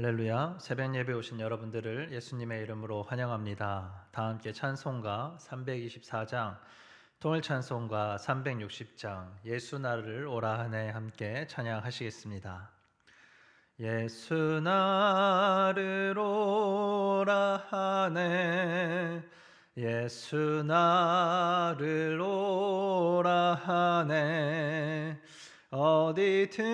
할렐루야. 새벽 예배 오신 여러분들을 예수님의 이름으로 환영합니다. 다 함께 찬송가 324장, 통일 찬송가 360장, 예수 나를 오라 하네 함께 찬양하시겠습니다. 예수 나를 오라 하네, 예수 나를 오라 하네, 어디든지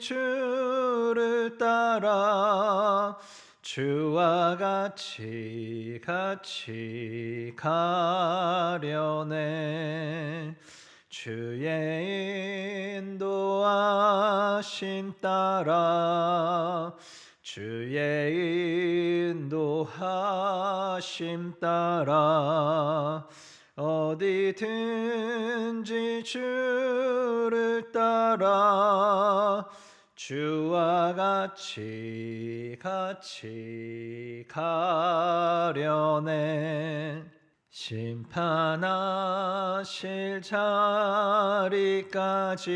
주를 따라 주와 같이 가려네. 주의 인도하심 따라 주의 인도하심 따라 어디든지 주를 따라 주와 같이 가려네. 심판하실 자리까지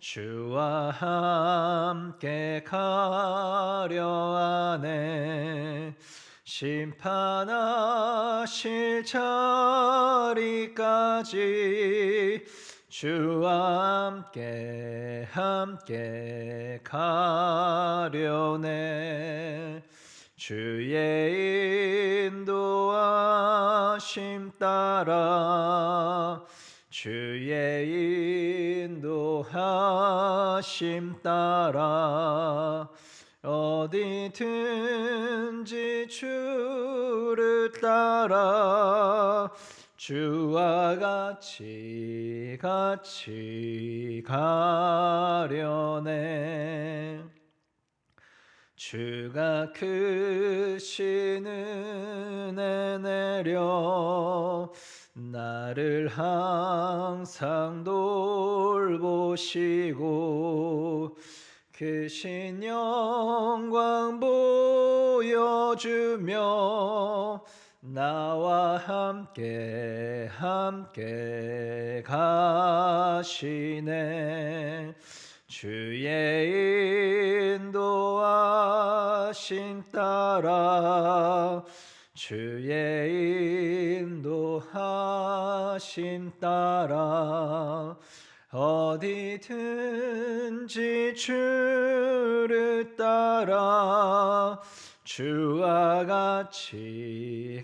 주와 함께 가려하네. 심판하실 자리까지 주와 함께 가려네. 주의 인도하심 따라 주의 인도하심 따라 어디든지 주를 따라 주와 같이 가려네. 주가 크신 은혜 내려 나를 항상 돌보시고 크신 영광 보여주며 나와 함께 가시네. 주의 인도하심 따라 주의 인도하심 따라 어디든지 주를 따라 주와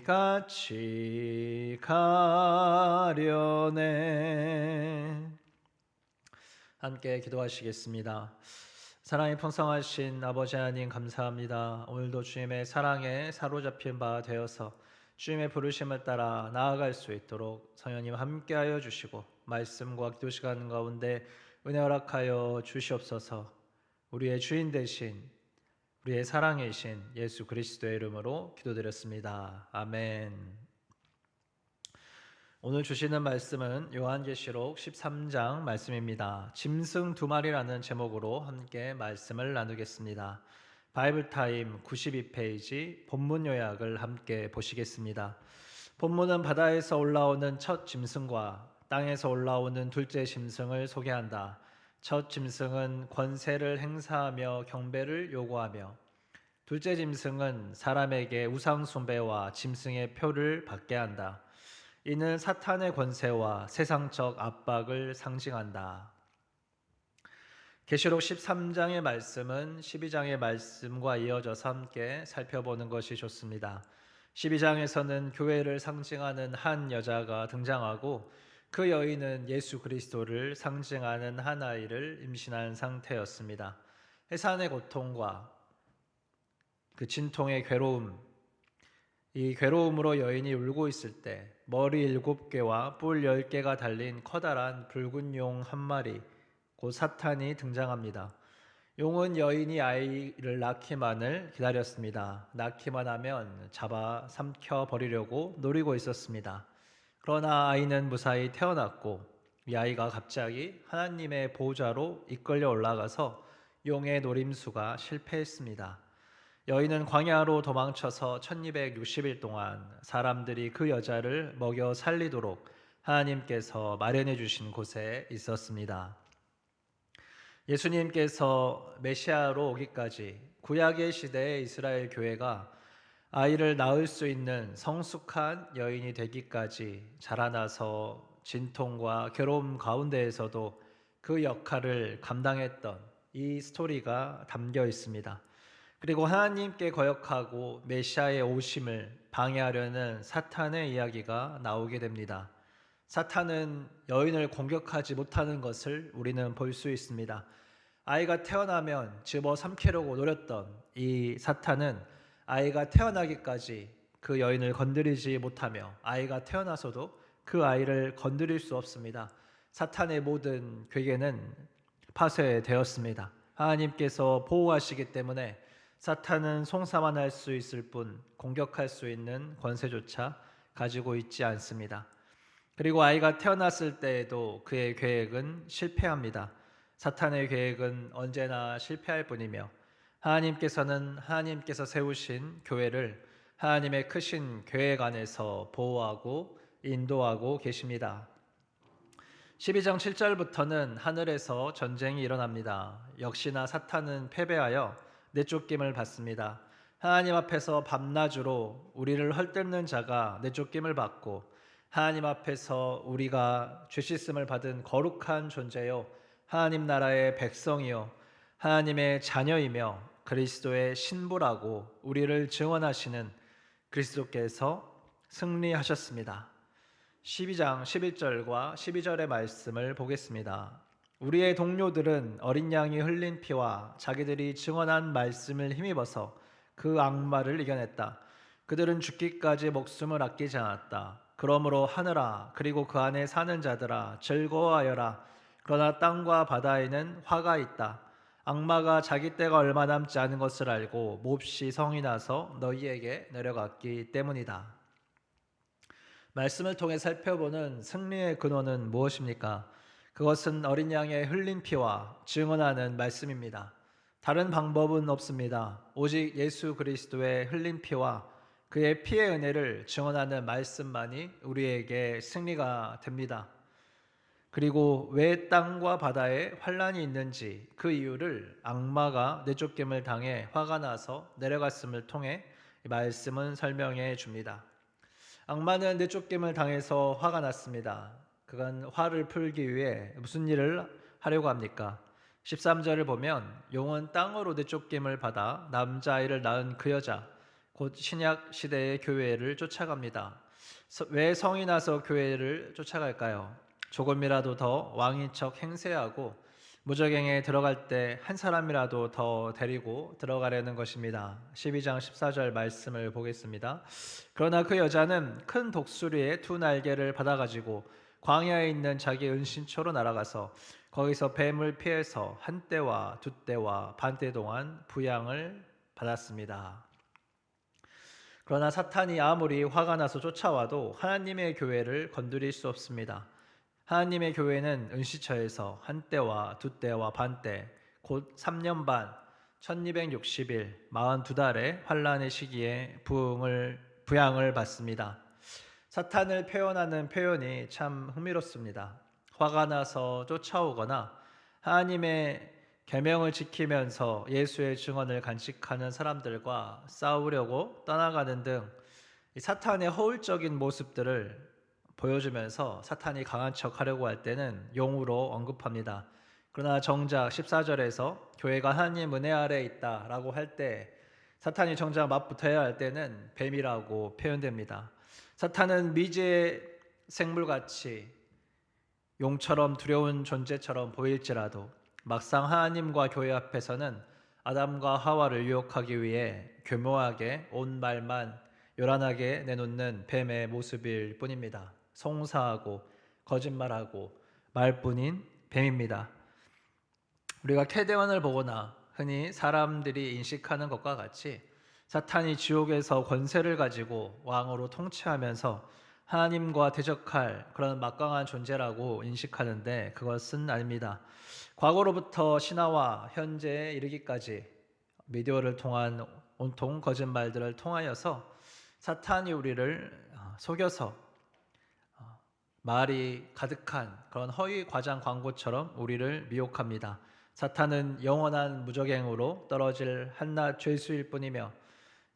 같이 가려네. 함께 기도하시겠습니다. 사랑이 풍성하신 아버지 하나님 감사합니다. 오늘도 주님의 사랑에 사로잡힌 바 되어서 주님의 부르심을 따라 나아갈 수 있도록 성령님 함께하여 주시고 말씀과 기도 시간 가운데 은혜 허락하여 주시옵소서. 우리의 주인 되신 우리의 사랑이신 예수 그리스도의 이름으로 기도드렸습니다. 아멘. 오늘 주시는 말씀은 요한계시록 13장 말씀입니다. 짐승 두 마리라는 제목으로 함께 말씀을 나누겠습니다. 바이블타임 92페이지 본문 요약을 함께 보시겠습니다. 본문은 바다에서 올라오는 첫 짐승과 땅에서 올라오는 둘째 짐승을 소개한다. 첫 짐승은 권세를 행사하며 경배를 요구하며 둘째 짐승은 사람에게 우상 숭배와 짐승의 표를 받게 한다. 이는 사탄의 권세와 세상적 압박을 상징한다. 계시록 13장의 말씀은 12장의 말씀과 이어져서 함께 살펴보는 것이 좋습니다. 12장에서는 교회를 상징하는 한 여자가 등장하고 그 여인은 예수 그리스도를 상징하는 한 아이를 임신한 상태였습니다. 해산의 고통과 그 진통의 괴로움, 이 괴로움으로 여인이 울고 있을 때 머리 7개와 뿔 10개가 달린 커다란 붉은 용 한 마리, 곧 사탄이 등장합니다. 용은 여인이 아이를 낳기만을 기다렸습니다. 낳기만 하면 잡아 삼켜 버리려고 노리고 있었습니다. 그러나 아이는 무사히 태어났고 이 아이가 갑자기 하나님의 보호자로 이끌려 올라가서 용의 노림수가 실패했습니다. 여인은 광야로 도망쳐서 1260일 동안 사람들이 그 여자를 먹여 살리도록 하나님께서 마련해 주신 곳에 있었습니다. 예수님께서 메시아로 오기까지 구약의 시대의 이스라엘 교회가 아이를 낳을 수 있는 성숙한 여인이 되기까지 자라나서 진통과 괴로움 가운데에서도 그 역할을 감당했던 이 스토리가 담겨 있습니다. 그리고 하나님께 거역하고 메시아의 오심을 방해하려는 사탄의 이야기가 나오게 됩니다. 사탄은 여인을 공격하지 못하는 것을 우리는 볼 수 있습니다. 아이가 태어나면 집어삼키려고 노렸던 이 사탄은 아이가 태어나기까지 그 여인을 건드리지 못하며 아이가 태어나서도 그 아이를 건드릴 수 없습니다. 사탄의 모든 괴계는 파쇄되었습니다. 하나님께서 보호하시기 때문에 사탄은 송사만 할 수 있을 뿐 공격할 수 있는 권세조차 가지고 있지 않습니다. 그리고 아이가 태어났을 때에도 그의 계획은 실패합니다. 사탄의 계획은 언제나 실패할 뿐이며 하나님께서는 하나님께서 세우신 교회를 하나님의 크신 계획 안에서 보호하고 인도하고 계십니다. 12장 7절부터는 하늘에서 전쟁이 일어납니다. 역시나 사탄은 패배하여 내쫓김을 받습니다. 하나님 앞에서 밤낮으로 우리를 헐뜯는 자가 내쫓김을 받고 하나님 앞에서 우리가 죄 씻음을 받은 거룩한 존재요 하나님 나라의 백성이요 하나님의 자녀이며 그리스도의 신부라고 우리를 증언하시는 그리스도께서 승리하셨습니다. 12장 11절과 12절의 말씀을 보겠습니다. 우리의 동료들은 어린 양이 흘린 피와 자기들이 증언한 말씀을 힘입어서 그 악마를 이겨냈다. 그들은 죽기까지 목숨을 아끼지 않았다. 그러므로 하늘아 그리고 그 안에 사는 자들아 즐거워하여라. 그러나 땅과 바다에는 화가 있다. 악마가 자기 때가 얼마 남지 않은 것을 알고 몹시 성이 나서 너희에게 내려갔기 때문이다. 말씀을 통해 살펴보는 승리의 근원은 무엇입니까? 그것은 어린 양의 흘린 피와 증언하는 말씀입니다. 다른 방법은 없습니다. 오직 예수 그리스도의 흘린 피와 그의 피의 은혜를 증언하는 말씀만이 우리에게 승리가 됩니다. 그리고 왜 땅과 바다에 환란이 있는지 그 이유를 악마가 내쫓김을 당해 화가 나서 내려갔음을 통해 말씀은 설명해 줍니다. 악마는 내쫓김을 당해서 화가 났습니다. 그간 화를 풀기 위해 무슨 일을 하려고 합니까? 13절을 보면 용은 땅으로 내쫓김을 받아 남자아이를 낳은 그 여자 곧 신약 시대의 교회를 쫓아갑니다. 왜 성이 나서 교회를 쫓아갈까요? 조금이라도 더 왕인 척 행세하고 무적행에 들어갈 때 한 사람이라도 더 데리고 들어가려는 것입니다. 12장 14절 말씀을 보겠습니다. 그러나 그 여자는 큰 독수리의 두 날개를 받아가지고 광야에 있는 자기 은신처로 날아가서 거기서 뱀을 피해서 한 때와 두 때와 반 때 동안 부양을 받았습니다. 그러나 사탄이 아무리 화가 나서 쫓아와도 하나님의 교회를 건드릴 수 없습니다. 하나님의 교회는 은시처에서 한 때와 두 때와 반 때, 곧 3년 반, 1260일, 42달의 환란의 시기에 부양을 받습니다. 사탄을 표현하는 표현이 참 흥미롭습니다. 화가 나서 쫓아오거나 하나님의 계명을 지키면서 예수의 증언을 간직하는 사람들과 싸우려고 떠나가는 등 사탄의 허울적인 모습들을 보여주면서 사탄이 강한 척 하려고 할 때는 용으로 언급합니다. 그러나 정작 14절에서 교회가 하나님 은혜 아래에 있다라고 할 때 사탄이 정작 맞붙어야 할 때는 뱀이라고 표현됩니다. 사탄은 미지의 생물같이 용처럼 두려운 존재처럼 보일지라도 막상 하나님과 교회 앞에서는 아담과 하와를 유혹하기 위해 교묘하게 온 말만 요란하게 내놓는 뱀의 모습일 뿐입니다. 송사하고 거짓말하고 말뿐인 뱀입니다. 우리가 캐대원을 보거나 흔히 사람들이 인식하는 것과 같이 사탄이 지옥에서 권세를 가지고 왕으로 통치하면서 하나님과 대적할 그런 막강한 존재라고 인식하는데 그것은 아닙니다. 과거로부터 신화와 현재에 이르기까지 미디어를 통한 온통 거짓말들을 통하여서 사탄이 우리를 속여서 말이 가득한 그런 허위 과장 광고처럼 우리를 미혹합니다. 사탄은 영원한 무적행으로 떨어질 한낱 죄수일 뿐이며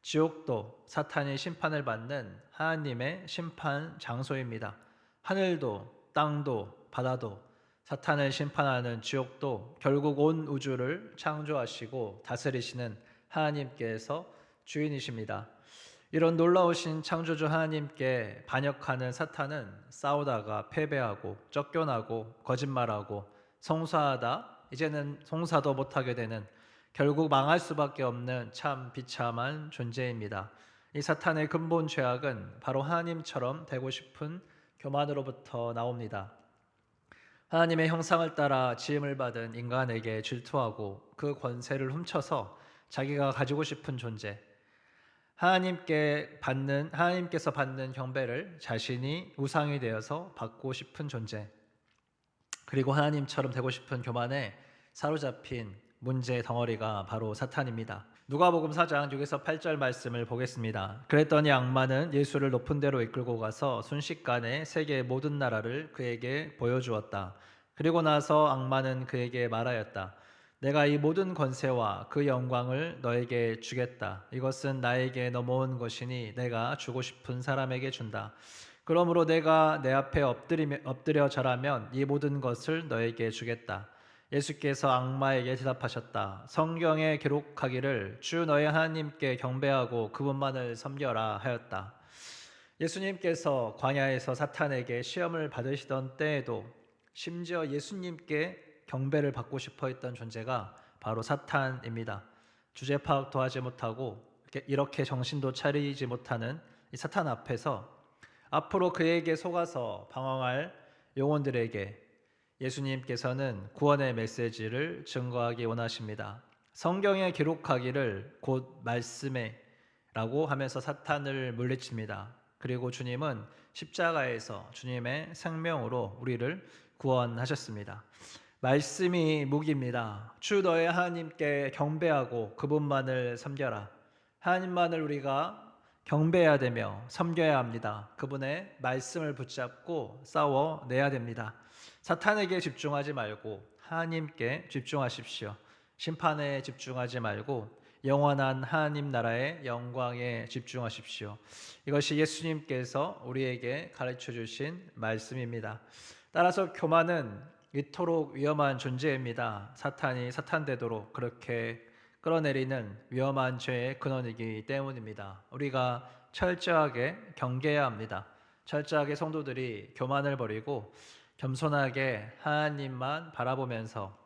지옥도 사탄이 심판을 받는 하나님의 심판 장소입니다. 하늘도 땅도 바다도 사탄을 심판하는 지옥도 결국 온 우주를 창조하시고 다스리시는 하나님께서 주인이십니다. 이런 놀라우신 창조주 하나님께 반역하는 사탄은 싸우다가 패배하고 쫓겨나고 거짓말하고 송사하다 이제는 송사도 못하게 되는 결국 망할 수밖에 없는 참 비참한 존재입니다. 이 사탄의 근본 죄악은 바로 하나님처럼 되고 싶은 교만으로부터 나옵니다. 하나님의 형상을 따라 지음을 받은 인간에게 질투하고 그 권세를 훔쳐서 자기가 가지고 싶은 존재, 하나님께서 받는 경배를 자신이 우상이 되어서 받고 싶은 존재, 그리고 하나님처럼 되고 싶은 교만에 사로잡힌 문제 덩어리가 바로 사탄입니다. 누가복음 4장 6에서 8절 말씀을 보겠습니다. 그랬더니 악마는 예수를 높은 데로 이끌고 가서 순식간에 세계의 모든 나라를 그에게 보여주었다. 그리고 나서 악마는 그에게 말하였다. 내가 이 모든 권세와 그 영광을 너에게 주겠다. 이것은 나에게 넘어온 것이니 내가 주고 싶은 사람에게 준다. 그러므로 내가 내 앞에 엎드려 절하면 이 모든 것을 너에게 주겠다. 예수께서 악마에게 대답하셨다. 성경에 기록하기를 주 너의 하나님께 경배하고 그분만을 섬겨라 하였다. 예수님께서 광야에서 사탄에게 시험을 받으시던 때에도 심지어 예수님께 경배를 받고 싶어 했던 존재가 바로 사탄입니다. 주제 파악도 하지 못하고 이렇게 정신도 차리지 못하는 이 사탄 앞에서 앞으로 그에게 속아서 방황할 영혼들에게 예수님께서는 구원의 메시지를 증거하기 원하십니다. 성경에 기록하기를 곧 말씀에 라고 하면서 사탄을 물리칩니다. 그리고 주님은 십자가에서 주님의 생명으로 우리를 구원하셨습니다. 말씀이 무기입니다. 주 너의 하나님께 경배하고 그분만을 섬겨라. 하나님만을 우리가 경배해야 되며 섬겨야 합니다. 그분의 말씀을 붙잡고 싸워내야 됩니다. 사탄에게 집중하지 말고 하나님께 집중하십시오. 심판에 집중하지 말고 영원한 하나님 나라의 영광에 집중하십시오. 이것이 예수님께서 우리에게 가르쳐 주신 말씀입니다. 따라서 교만은 이토록 위험한 존재입니다. 사탄이 사탄되도록 그렇게 끌어내리는 위험한 죄의 근원이기 때문입니다. 우리가 철저하게 경계해야 합니다. 철저하게 성도들이 교만을 버리고 겸손하게 하나님만 바라보면서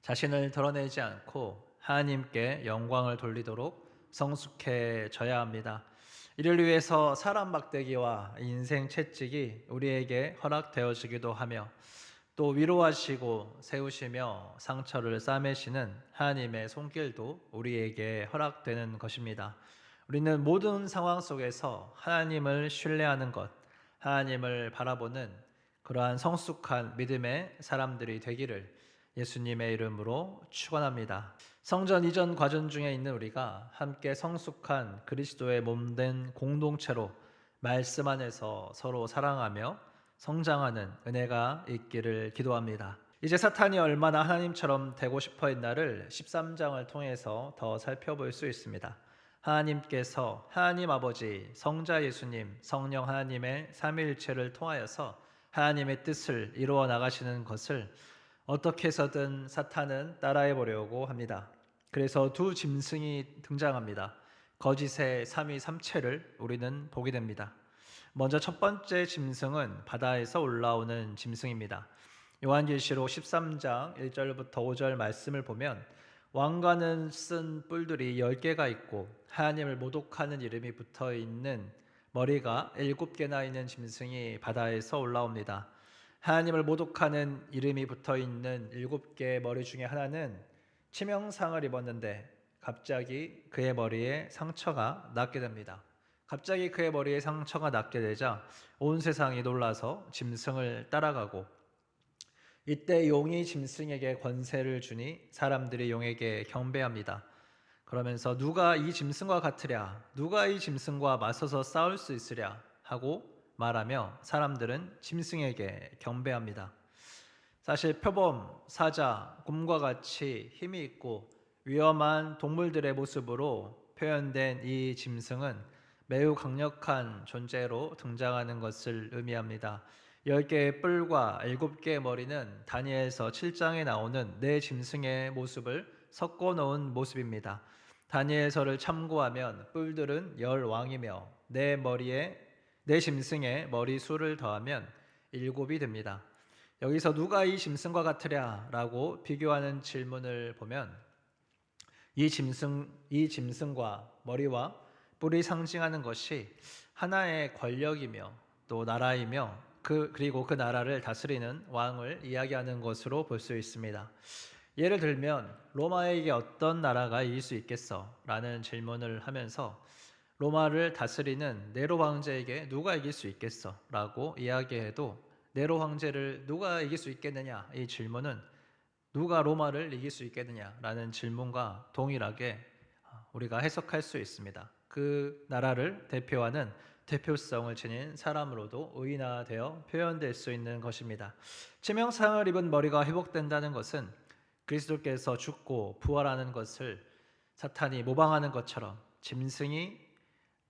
자신을 드러내지 않고 하나님께 영광을 돌리도록 성숙해져야 합니다. 이를 위해서 사람 막대기와 인생 채찍이 우리에게 허락되어지기도 하며 또 위로하시고 세우시며 상처를 싸매시는 하나님의 손길도 우리에게 허락되는 것입니다. 우리는 모든 상황 속에서 하나님을 신뢰하는 것, 하나님을 바라보는 그러한 성숙한 믿음의 사람들이 되기를 예수님의 이름으로 축원합니다. 성전 이전 과정 중에 있는 우리가 함께 성숙한 그리스도의 몸된 공동체로 말씀 안에서 서로 사랑하며 성장하는 은혜가 있기를 기도합니다. 이제 사탄이 얼마나 하나님처럼 되고 싶어 했나를 13장을 통해서 더 살펴볼 수 있습니다. 하나님께서 하나님 아버지, 성자 예수님, 성령 하나님의 삼위일체를 통하여서 하나님의 뜻을 이루어 나가시는 것을 어떻게 해서든 사탄은 따라해 보려고 합니다. 그래서 두 짐승이 등장합니다. 거짓의 삼위삼체를 우리는 보게 됩니다. 먼저 첫 번째 짐승은 바다에서 올라오는 짐승입니다. 요한계시록 13장 1절부터 5절 말씀을 보면 왕관은 쓴 뿔들이 10개가 있고 하나님을 모독하는 이름이 붙어있는 머리가 7개나 있는 짐승이 바다에서 올라옵니다. 하나님을 모독하는 이름이 붙어있는 7개의 머리 중에 하나는 치명상을 입었는데 갑자기 그의 머리에 상처가 낫게 됩니다. 갑자기 그의 머리에 상처가 낫게 되자 온 세상이 놀라서 짐승을 따라가고 이때 용이 짐승에게 권세를 주니 사람들이 용에게 경배합니다. 그러면서 누가 이 짐승과 같으랴, 누가 이 짐승과 맞서서 싸울 수 있으랴 하고 말하며 사람들은 짐승에게 경배합니다. 사실 표범, 사자, 곰과 같이 힘이 있고 위험한 동물들의 모습으로 표현된 이 짐승은 매우 강력한 존재로 등장하는 것을 의미합니다. 10개의 뿔과 7개의 머리는 다니엘서 7장에 나오는 네 짐승의 모습을 섞어 놓은 모습입니다. 다니엘서를 참고하면 뿔들은 10왕이며 네 짐승의 머리 수를 더하면 7이 됩니다. 여기서 누가 이 짐승과 같으랴라고 비교하는 질문을 보면 이 짐승과 머리와 뿔이 상징하는 것이 하나의 권력이며 또 나라이며 그리고 그 나라를 다스리는 왕을 이야기하는 것으로 볼 수 있습니다. 예를 들면 로마에게 어떤 나라가 이길 수 있겠어? 라는 질문을 하면서 로마를 다스리는 네로 황제에게 누가 이길 수 있겠어? 라고 이야기해도 네로 황제를 누가 이길 수 있겠느냐? 이 질문은 누가 로마를 이길 수 있겠느냐라는 질문과 동일하게 우리가 해석할 수 있습니다. 그 나라를 대표하는 대표성을 지닌 사람으로도 의인화되어 표현될 수 있는 것입니다. 치명상을 입은 머리가 회복된다는 것은 그리스도께서 죽고 부활하는 것을 사탄이 모방하는 것처럼 짐승이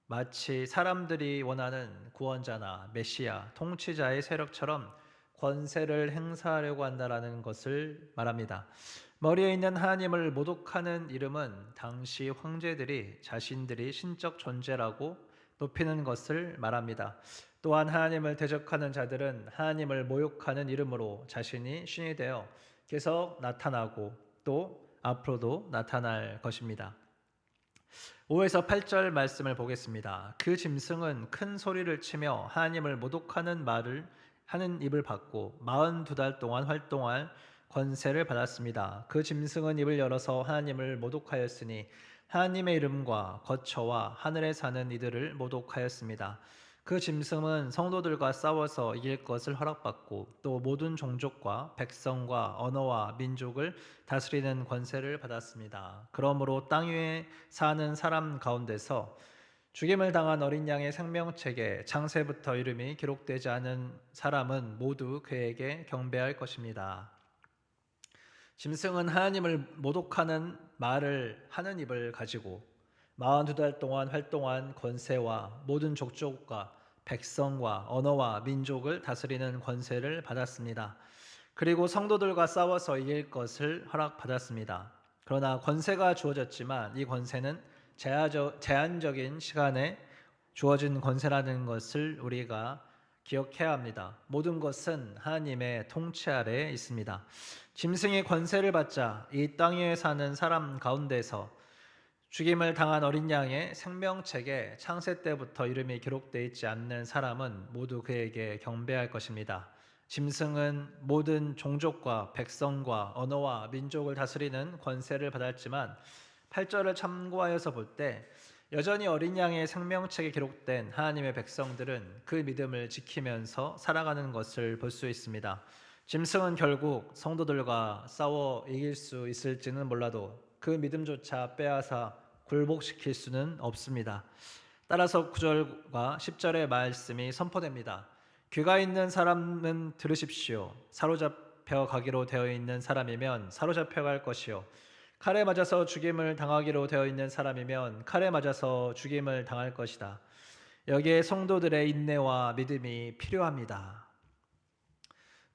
마치 사람들이 원하는 구원자나 메시아, 통치자의 세력처럼 권세를 행사하려고 한다라는 것을 말합니다. 머리에 있는 하나님을 모독하는 이름은 당시 황제들이 자신들이 신적 존재라고 높이는 것을 말합니다. 또한 하나님을 대적하는 자들은 하나님을 모욕하는 이름으로 자신이 신이 되어 계속 나타나고 또 앞으로도 나타날 것입니다. 5에서 8절 말씀을 보겠습니다. 그 짐승은 큰 소리를 치며 하나님을 모독하는 말을 하는 입을 받고 42달 동안 활동할 권세를 받았습니다. 그 짐승은 입을 열어서 하나님을 모독하였으니 하나님의 이름과 거처와 하늘에 사는 이들을 모독하였습니다. 그 짐승은 성도들과 싸워서 이길 것을 허락받고 또 모든 종족과 백성과 언어와 민족을 다스리는 권세를 받았습니다. 그러므로 땅 위에 사는 사람 가운데서 죽임을 당한 어린 양의 생명책에 창세부터 이름이 기록되지 않은 사람은 모두 그에게 경배할 것입니다. 짐승은 하나님을 모독하는 말을 하는 입을 가지고 42달 동안 활동한 권세와 모든 족족과 백성과 언어와 민족을 다스리는 권세를 받았습니다. 그리고 성도들과 싸워서 이길 것을 허락받았습니다. 그러나 권세가 주어졌지만 이 권세는 제한적인 시간에 주어진 권세라는 것을 우리가 기억해야 합니다. 모든 것은 하나님의 통치 아래에 있습니다. 짐승의 권세를 받자 이 땅에 사는 사람 가운데서 죽임을 당한 어린 양의 생명책에 창세 때부터 이름이 기록되어 있지 않는 사람은 모두 그에게 경배할 것입니다. 짐승은 모든 종족과 백성과 언어와 민족을 다스리는 권세를 받았지만 8절을 참고하여서 볼 때 여전히 어린 양의 생명책에 기록된 하나님의 백성들은 그 믿음을 지키면서 살아가는 것을 볼 수 있습니다. 짐승은 결국 성도들과 싸워 이길 수 있을지는 몰라도 그 믿음조차 빼앗아 굴복시킬 수는 없습니다. 따라서 9절과 10절의 말씀이 선포됩니다. 귀가 있는 사람은 들으십시오. 사로잡혀 가기로 되어 있는 사람이면 사로잡혀 갈 것이요. 칼에 맞아서 죽임을 당하기로 되어 있는 사람이면 칼에 맞아서 죽임을 당할 것이다. 여기에 성도들의 인내와 믿음이 필요합니다.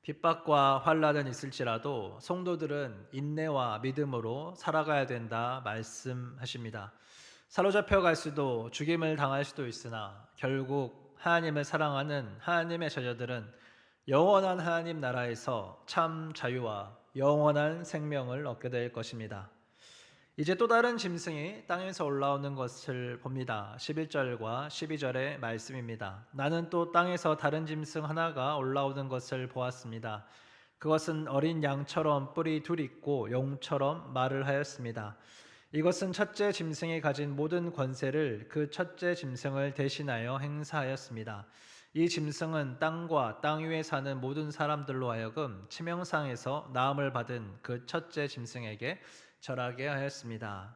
핍박과 환난은 있을지라도 성도들은 인내와 믿음으로 살아가야 된다 말씀하십니다. 사로잡혀 갈 수도 죽임을 당할 수도 있으나 결국 하나님을 사랑하는 하나님의 자녀들은 영원한 하나님 나라에서 참 자유와 영원한 생명을 얻게 될 것입니다. 이제 또 다른 짐승이 땅에서 올라오는 것을 봅니다. 11절과 12절의 말씀입니다. 나는 또 땅에서 다른 짐승 하나가 올라오는 것을 보았습니다. 그것은 어린 양처럼 뿔이 둘 있고 용처럼 말을 하였습니다. 이것은 첫째 짐승이 가진 모든 권세를 그 첫째 짐승을 대신하여 행사하였습니다. 이 짐승은 땅과 땅 위에 사는 모든 사람들로 하여금 치명상에서 나음을 받은 그 첫째 짐승에게 절하게 하였습니다.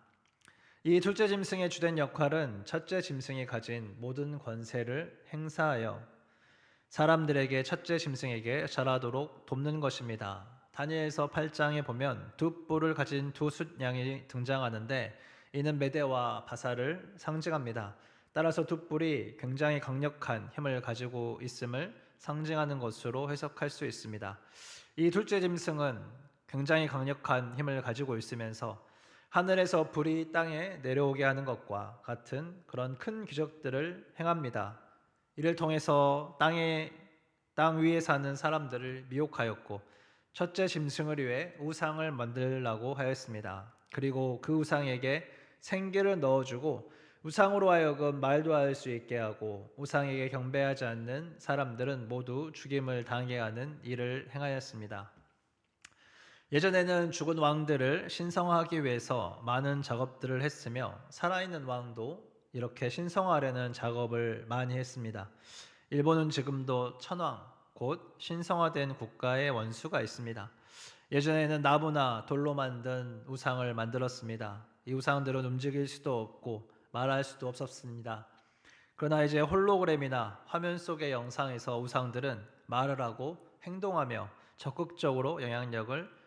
이 둘째 짐승의 주된 역할은 첫째 짐승이 가진 모든 권세를 행사하여 사람들에게 첫째 짐승에게 절하도록 돕는 것입니다. 다니엘서 8장에 보면 두 뿔을 가진 두 숫양이 등장하는데 이는 메대와 바사를 상징합니다. 따라서 두 뿔이 굉장히 강력한 힘을 가지고 있음을 상징하는 것으로 해석할 수 있습니다. 이 둘째 짐승은 굉장히 강력한 힘을 가지고 있으면서 하늘에서 불이 땅에 내려오게 하는 것과 같은 그런 큰 기적들을 행합니다. 이를 통해서 땅 위에 사는 사람들을 미혹하였고 첫째 짐승을 위해 우상을 만들라고 하였습니다. 그리고 그 우상에게 생기를 넣어주고 우상으로 하여금 말도 할 수 있게 하고 우상에게 경배하지 않는 사람들은 모두 죽임을 당하게 하는 일을 행하였습니다. 예전에는 죽은 왕들을 신성화하기 위해서 많은 작업들을 했으며 살아있는 왕도 이렇게 신성화하려는 작업을 많이 했습니다. 일본은 지금도 천황, 곧 신성화된 국가의 원수가 있습니다. 예전에는 나무나 돌로 만든 우상을 만들었습니다. 이 우상들은 움직일 수도 없고 말할 수도 없었습니다. 그러나 이제 홀로그램이나 화면 속의 영상에서 우상들은 말을 하고 행동하며 적극적으로 영향력을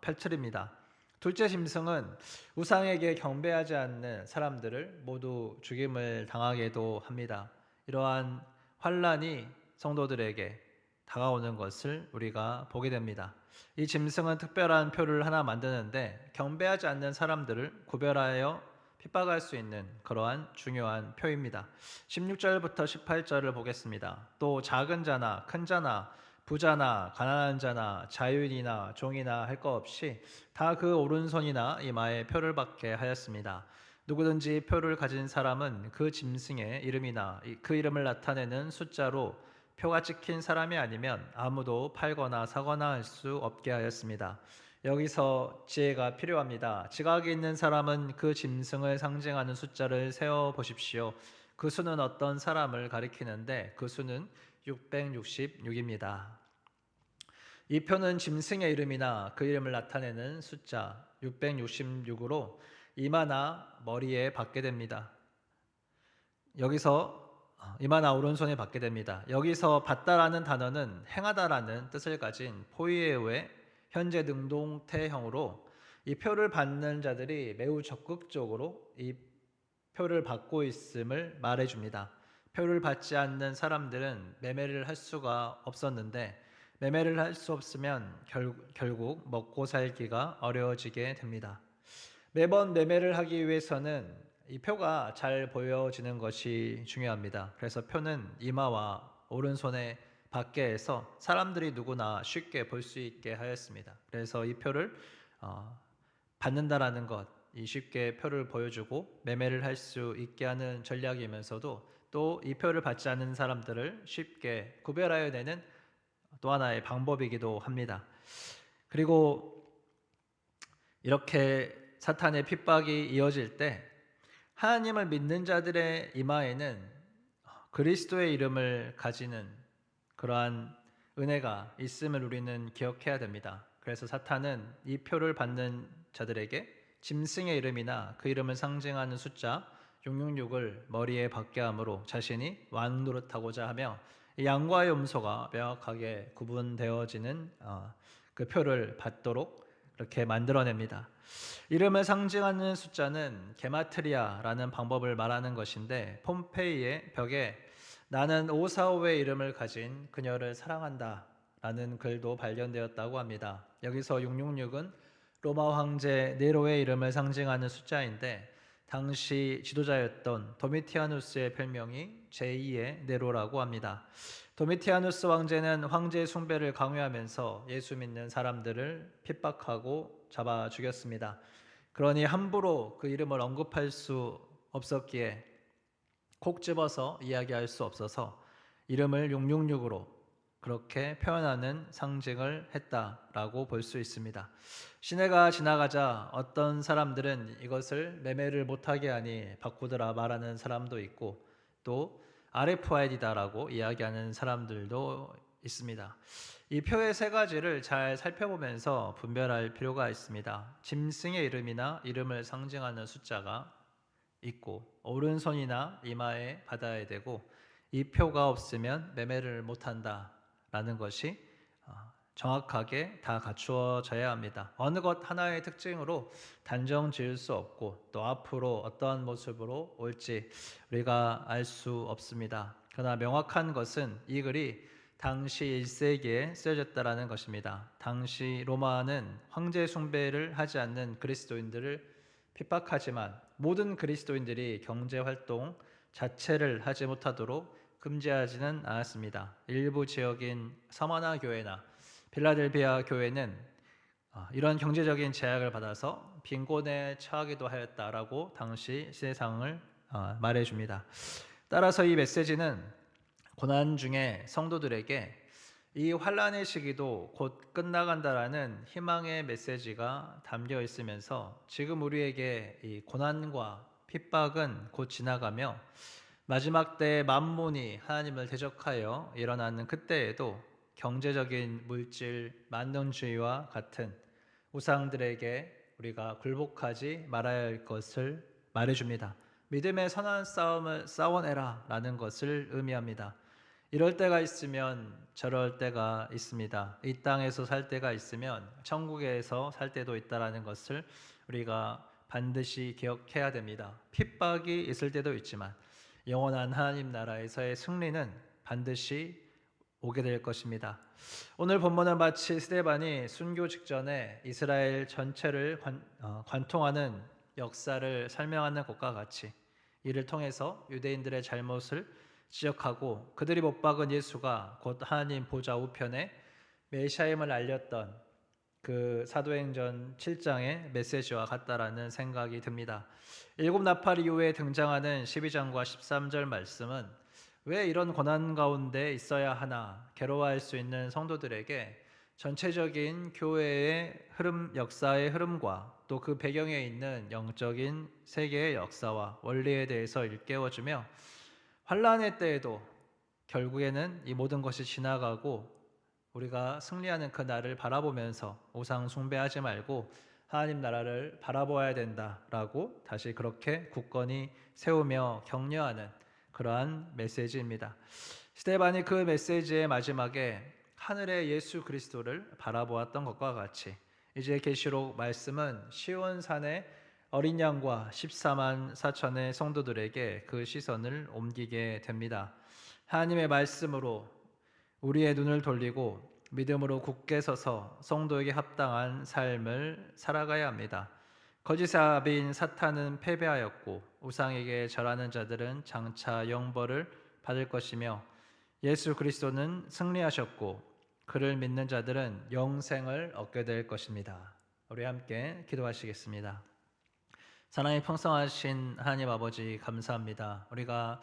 펼칩니다. 둘째 짐승은 우상에게 경배하지 않는 사람들을 모두 죽임을 당하게도 합니다. 이러한 환란이 성도들에게 다가오는 것을 우리가 보게 됩니다. 이 짐승은 특별한 표를 하나 만드는데 경배하지 않는 사람들을 구별하여 핍박할 수 있는 그러한 중요한 표입니다. 16절부터 18절을 보겠습니다. 또 작은 자나 큰 자나 부자나 가난한 자나 자유인이나 종이나 할 것 없이 다 그 오른손이나 이마에 표를 받게 하였습니다. 누구든지 표를 가진 사람은 그 짐승의 이름이나 그 이름을 나타내는 숫자로 표가 찍힌 사람이 아니면 아무도 팔거나 사거나 할 수 없게 하였습니다. 여기서 지혜가 필요합니다. 지각이 있는 사람은 그 짐승을 상징하는 숫자를 세어 보십시오. 그 수는 어떤 사람을 가리키는데 그 수는 666입니다. 이 표는 짐승의 이름이나 그 이름을 나타내는 숫자 666으로 이마나 머리에 받게 됩니다. 여기서 이마나 오른손에 받게 됩니다. 여기서 받다라는 단어는 행하다라는 뜻을 가진 포이에오의 현재 능동태형으로 이 표를 받는 자들이 매우 적극적으로 이 표를 받고 있음을 말해줍니다. 표를 받지 않는 사람들은 매매를 할 수가 없었는데 매매를 할 수 없으면 결국 먹고 살기가 어려워지게 됩니다. 매번 매매를 하기 위해서는 이 표가 잘 보여지는 것이 중요합니다. 그래서 표는 이마와 오른손에 받게 해서 사람들이 누구나 쉽게 볼 수 있게 하였습니다. 그래서 이 표를 받는다라는 것, 이 쉽게 표를 보여주고 매매를 할 수 있게 하는 전략이면서도 또 이 표를 받지 않는 사람들을 쉽게 구별하여 내는 또 하나의 방법이기도 합니다. 그리고 이렇게 사탄의 핍박이 이어질 때 하나님을 믿는 자들의 이마에는 그리스도의 이름을 가지는 그러한 은혜가 있음을 우리는 기억해야 됩니다. 그래서 사탄은 이 표를 받는 자들에게 짐승의 이름이나 그 이름을 상징하는 숫자 666을 머리에 받게 함으로 자신이 왕 노릇하고자 하며 양과 염소가 명확하게 구분되어지는 그 표를 받도록 그렇게 만들어냅니다. 이름을 상징하는 숫자는 게마트리아라는 방법을 말하는 것인데 폼페이의 벽에 나는 545의 이름을 가진 그녀를 사랑한다 라는 글도 발견되었다고 합니다. 여기서 666은 로마 황제 네로의 이름을 상징하는 숫자인데 당시 지도자였던 도미티아누스의 별명이 제2의 네로라고 합니다. 도미티아누스 왕제는 황제 숭배를 강요하면서 예수 믿는 사람들을 핍박하고 잡아 죽였습니다. 그러니 함부로 그 이름을 언급할 수 없었기에 콕 집어서 이야기할 수 없어서 이름을 666으로 그렇게 표현하는 상징을 했다라고 볼 수 있습니다. 시내가 지나가자 어떤 사람들은 이것을 매매를 못하게 하니 바꾸더라 말하는 사람도 있고 또 RFID다라고 이야기하는 사람들도 있습니다. 이 표의 세 가지를 잘 살펴보면서 분별할 필요가 있습니다. 짐승의 이름이나 이름을 상징하는 숫자가 있고 오른손이나 이마에 받아야 되고 이 표가 없으면 매매를 못한다라는 것이 정확하게 다 갖추어져야 합니다. 어느 것 하나의 특징으로 단정 지을 수 없고 또 앞으로 어떤 모습으로 올지 우리가 알 수 없습니다. 그러나 명확한 것은 이 글이 당시 1세기에 쓰여졌다라는 것입니다. 당시 로마는 황제 숭배를 하지 않는 그리스도인들을 핍박하지만 모든 그리스도인들이 경제 활동 자체를 하지 못하도록 금지하지는 않았습니다. 일부 지역인 서머나 교회나 필라델피아 교회는 이런 경제적인 제약을 받아서 빈곤에 처하기도 하였다라고 당시 세상을 말해줍니다. 따라서 이 메시지는 고난 중에 성도들에게 이 환란의 시기도 곧 끝나간다라는 희망의 메시지가 담겨 있으면서 지금 우리에게 이 고난과 핍박은 곧 지나가며 마지막 때 만몬이 하나님을 대적하여 일어나는 그때에도 경제적인 물질 만능주의와 같은 우상들에게 우리가 굴복하지 말아야 할 것을 말해줍니다. 믿음의 선한 싸움을 싸워내라 라는 것을 의미합니다. 이럴 때가 있으면 저럴 때가 있습니다. 이 땅에서 살 때가 있으면 천국에서 살 때도 있다라는 것을 우리가 반드시 기억해야 됩니다. 핍박이 있을 때도 있지만 영원한 하나님 나라에서의 승리는 반드시 오게 될 것입니다. 오늘 본문은 마치 스데반이 순교 직전에 이스라엘 전체를 관통하는 역사를 설명하는 것과 같이 이를 통해서 유대인들의 잘못을 지적하고 그들이 못 박은 예수가 곧 하나님 보좌 우편에 메시아임을 알렸던 그 사도행전 7장의 메시지와 같다라는 생각이 듭니다. 일곱 나팔 이후에 등장하는 12장과 13절 말씀은 왜 이런 고난 가운데 있어야 하나 괴로워할 수 있는 성도들에게 전체적인 교회의 흐름, 역사의 흐름과 또 그 배경에 있는 영적인 세계의 역사와 원리에 대해서 일깨워주며 환란의 때에도 결국에는 이 모든 것이 지나가고 우리가 승리하는 그 날을 바라보면서 우상 숭배하지 말고 하나님 나라를 바라보아야 된다라고 다시 그렇게 굳건히 세우며 격려하는 그러한 메시지입니다. 스데반이 그 메시지의 마지막에 하늘의 예수 그리스도를 바라보았던 것과 같이 이제 계시록 말씀은 시온산의 어린 양과 14만 4천의 성도들에게 그 시선을 옮기게 됩니다. 하나님의 말씀으로 우리의 눈을 돌리고 믿음으로 굳게 서서 성도에게 합당한 삶을 살아가야 합니다. 거짓의 아비인 사탄은 패배하였고 우상에게 절하는 자들은 장차 영벌을 받을 것이며 예수 그리스도는 승리하셨고 그를 믿는 자들은 영생을 얻게 될 것입니다. 우리 함께 기도하시겠습니다. 사랑이 풍성하신 하나님 아버지 감사합니다. 우리가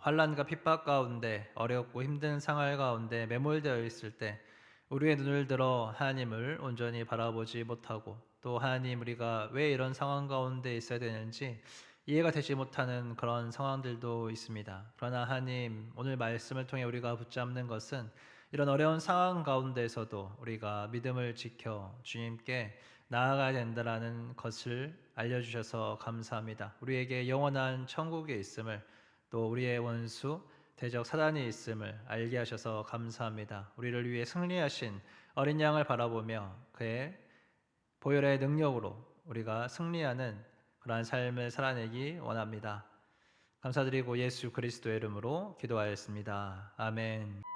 환난과 핍박 가운데 어렵고 힘든 생활 가운데 매몰되어 있을 때 우리의 눈을 들어 하나님을 온전히 바라보지 못하고 또 하나님 우리가 왜 이런 상황 가운데 있어야 되는지 이해가 되지 못하는 그런 상황들도 있습니다. 그러나 하나님 오늘 말씀을 통해 우리가 붙잡는 것은 이런 어려운 상황 가운데서도 우리가 믿음을 지켜 주님께 나아가야 된다라는 것을 알려주셔서 감사합니다. 우리에게 영원한 천국에 있음을 또 우리의 원수 대적 사단이 있음을 알게 하셔서 감사합니다. 우리를 위해 승리하신 어린 양을 바라보며 그의 보혈의 능력으로 우리가 승리하는 그러한 삶을 살아내기 원합니다. 감사드리고 예수 그리스도의 이름으로 기도하였습니다. 아멘.